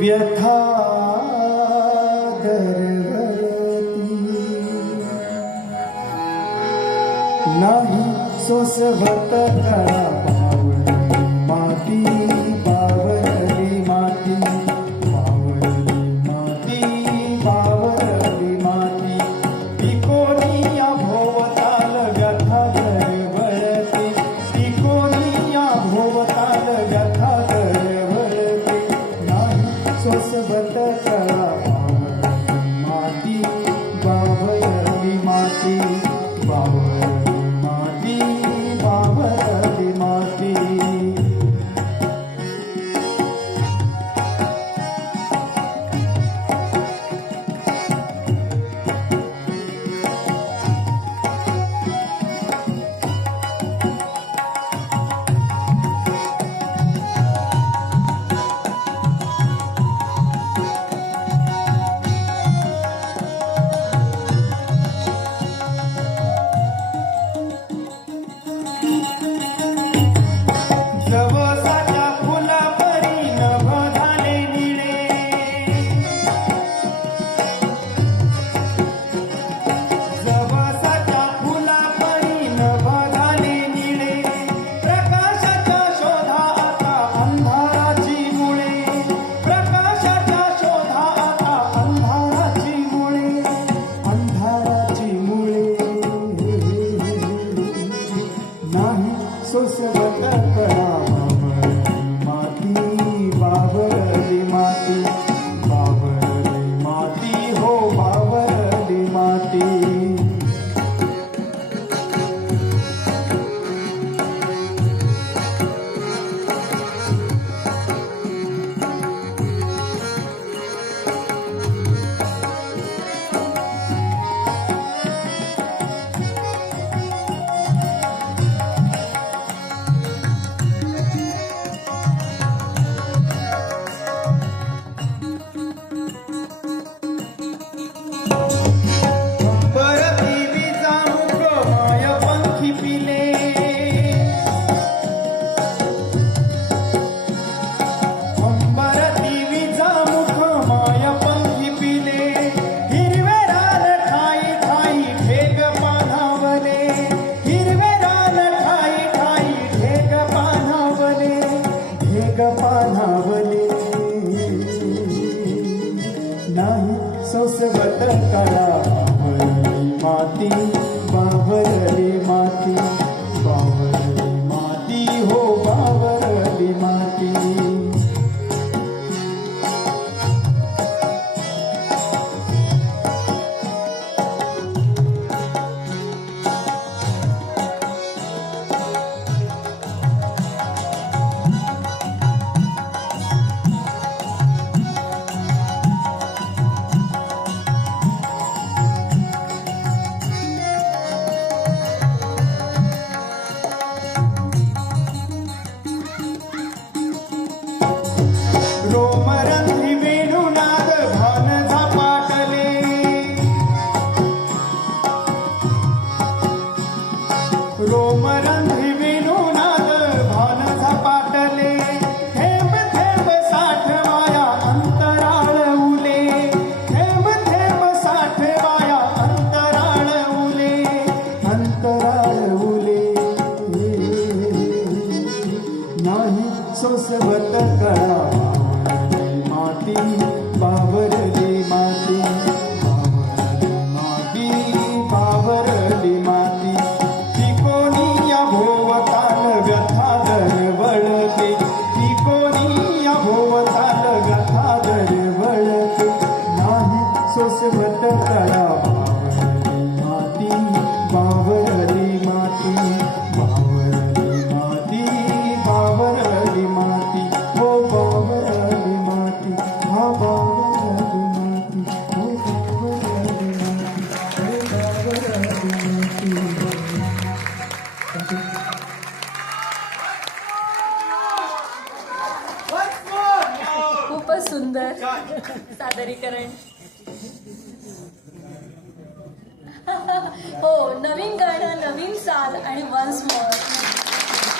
व्यथा दरवळती नाही सोसवत कळा बावळली माती बावळली माती बावळली माती बावळली माती तिकोनिया भोवताल व्यथा दरवळती तिकोनिया भोवताल व्यथा दरवळती नाही सोसवत कळा बावळली माती बावळली माती बावळली माती बावळली माती जवसाच्या फुलापरी नभ झाले निळे जवसाच्या फुलापरी नभ झाले निळे प्रकाशाच्या शोधा आता अंधाराची मुळे प्रकाशाच्या शोधा आता अंधाराची मुळे नाही सोसवत कळा बावळली माती बावळली माती हो बावळली माती पानावले नाही सोसवत कळा बावळली माती बावळली माती बावळली माती हो बावळली माती रोमरंध्री वेणुनाद भान झपाटले रोमरंध्री वेणुनाद भान झपाटले थेंब थेंब साठवाया अंतराळ उले थेंब थेंब साठवाया अंतराळ उले नाही सोसवत कळा माती बावरली माती बावरली माती बावरली माती तिकोनिया भोवताल व्यथा दरवळते तिकोनिया भोवताल व्यथा दरवळते नाही सोसवत कळा माती बावरली माती बावरली माती बावरली माती हो बावरली माती हा बावरली माती हो बावरली माती हो बावरली माती खूपच सुंदर सादरीकरण. हो, नवीन गाणं, नवीन साल आणि वन्स मोर.